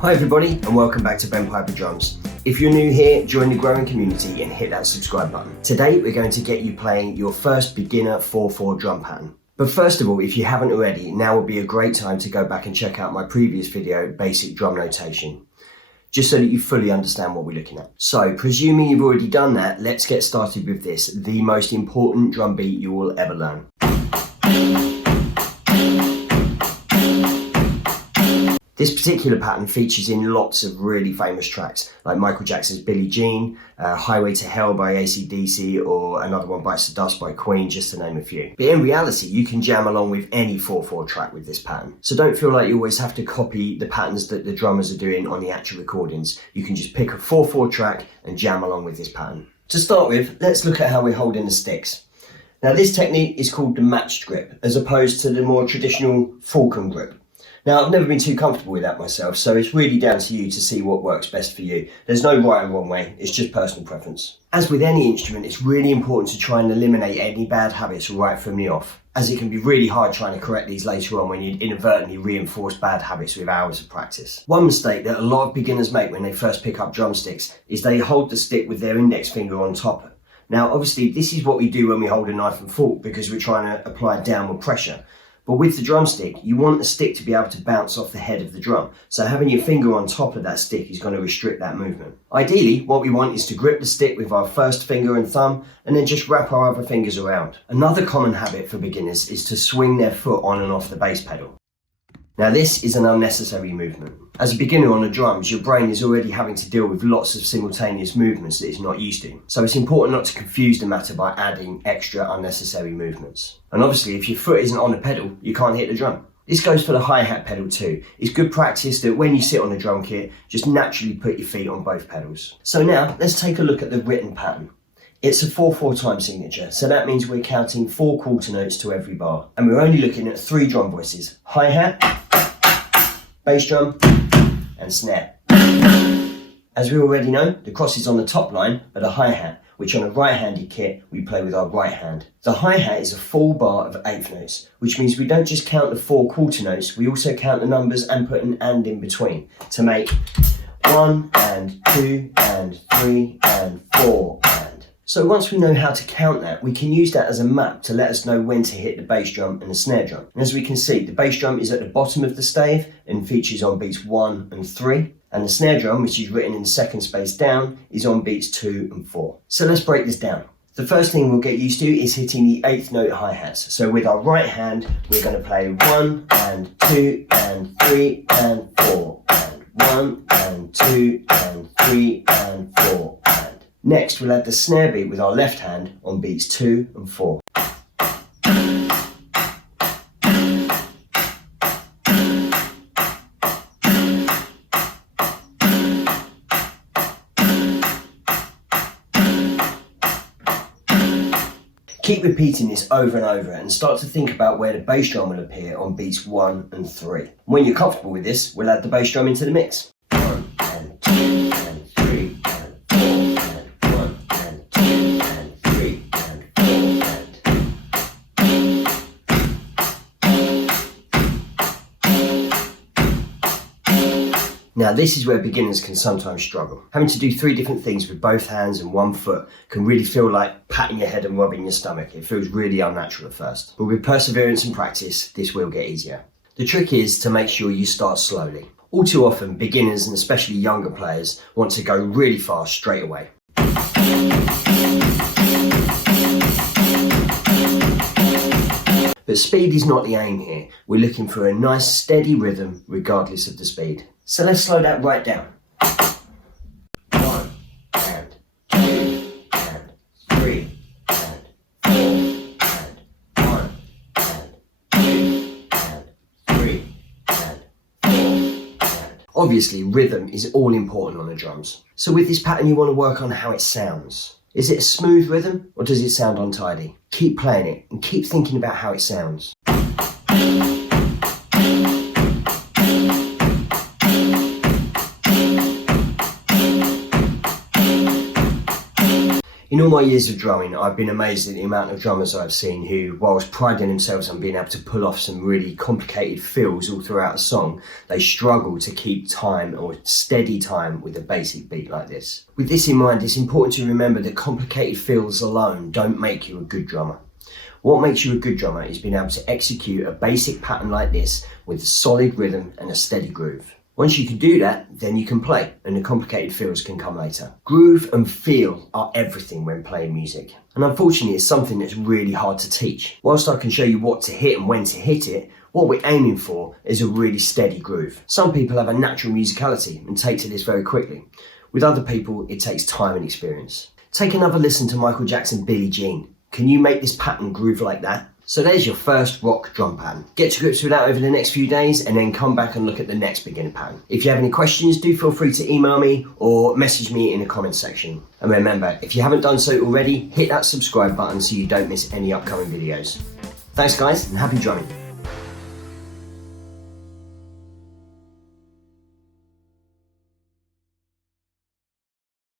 Hi everybody and welcome back to Ben Piper Drums. If you're new here, join the growing community and hit that subscribe button. Today we're going to get you playing your first beginner 4/4 drum pattern. But first of all, if you haven't already, now would be a great time to go back and check out my previous video, Basic Drum Notation, just so that you fully understand what we're looking at. So, presuming you've already done that, let's get started with this, the most important drum beat you will ever learn. This particular pattern features in lots of really famous tracks, like Michael Jackson's Billie Jean, Highway to Hell by AC/DC, or another one, Bites the Dust by Queen, just to name a few. But in reality, you can jam along with any 4/4 track with this pattern. So don't feel like you always have to copy the patterns that the drummers are doing on the actual recordings. You can just pick a 4/4 track and jam along with this pattern. To start with, let's look at how we're holding the sticks. Now this technique is called the matched grip, as opposed to the more traditional falcon grip. Now, I've never been too comfortable with that myself, so it's really down to you to see what works best for you. There's no right or wrong way, it's just personal preference. As with any instrument, it's really important to try and eliminate any bad habits right from the off, as it can be really hard trying to correct these later on when you inadvertently reinforce bad habits with hours of practice. One mistake that a lot of beginners make when they first pick up drumsticks is they hold the stick with their index finger on top. Now, obviously, this is what we do when we hold a knife and fork because we're trying to apply downward pressure. But with the drumstick, you want the stick to be able to bounce off the head of the drum. So having your finger on top of that stick is going to restrict that movement. Ideally, what we want is to grip the stick with our first finger and thumb and then just wrap our other fingers around. Another common habit for beginners is to swing their foot on and off the bass pedal. Now this is an unnecessary movement. As a beginner on the drums, your brain is already having to deal with lots of simultaneous movements that it's not used to. So it's important not to confuse the matter by adding extra unnecessary movements. And obviously, if your foot isn't on the pedal, you can't hit the drum. This goes for the hi-hat pedal too. It's good practice that when you sit on the drum kit, just naturally put your feet on both pedals. So now, let's take a look at the written pattern. It's a 4/4 time signature, so that means we're counting 4 quarter notes to every bar. And we're only looking at 3 drum voices: hi-hat, bass drum, and snare. As we already know, the crosses on the top line are the hi-hat, which on a right-handed kit, we play with our right hand. The hi-hat is a full bar of 1/8 notes, which means we don't just count the 4 quarter notes, we also count the numbers and put an and in between to make 1 and 2 and 3 and 4 and. So once we know how to count that, we can use that as a map to let us know when to hit the bass drum and the snare drum. And as we can see, the bass drum is at the bottom of the stave and features on beats 1 and 3. And the snare drum, which is written in the second space down, is on beats 2 and 4. So let's break this down. The first thing we'll get used to is hitting the 8th note hi-hats. So with our right hand, we're going to play 1 and 2 and 3 and 4 and 1 and 2 and 3 and 4 and. Next, we'll add the snare beat with our left hand on beats 2 and 4. Keep repeating this over and over and start to think about where the bass drum will appear on beats 1 and 3. When you're comfortable with this, we'll add the bass drum into the mix. 1 and 2 and 3 and 4 and 1 and 2 and 3 and 4 and. Now this is where beginners can sometimes struggle. Having to do 3 different things with both hands and 1 foot can really feel like patting your head and rubbing your stomach. It feels really unnatural at first. But with perseverance and practice, this will get easier. The trick is to make sure you start slowly. All too often, beginners and especially younger players want to go really fast straight away. But speed is not the aim here. We're looking for a nice steady rhythm regardless of the speed. So let's slow that right down. 1 and 2 and 3 and 4 and 1 and 2 and 3 and 4 and. Obviously, rhythm is all important on the drums. So with this pattern, you want to work on how it sounds. Is it a smooth rhythm or does it sound untidy? Keep playing it and keep thinking about how it sounds. In all my years of drumming, I've been amazed at the amount of drummers I've seen who, whilst priding themselves on being able to pull off some really complicated fills all throughout a song, they struggle to keep time or steady time with a basic beat like this. With this in mind, it's important to remember that complicated fills alone don't make you a good drummer. What makes you a good drummer is being able to execute a basic pattern like this with a solid rhythm and a steady groove. Once you can do that, then you can play, and the complicated feels can come later. Groove and feel are everything when playing music, and unfortunately it's something that's really hard to teach. Whilst I can show you what to hit and when to hit it, what we're aiming for is a really steady groove. Some people have a natural musicality and take to this very quickly. With other people, it takes time and experience. Take another listen to Michael Jackson's Billie Jean. Can you make this pattern groove like that? So there's your first rock drum pattern. Get to grips with that over the next few days and then come back and look at the next beginner pattern. If you have any questions, do feel free to email me or message me in the comments section. And remember, if you haven't done so already, hit that subscribe button so you don't miss any upcoming videos. Thanks guys, and happy drumming.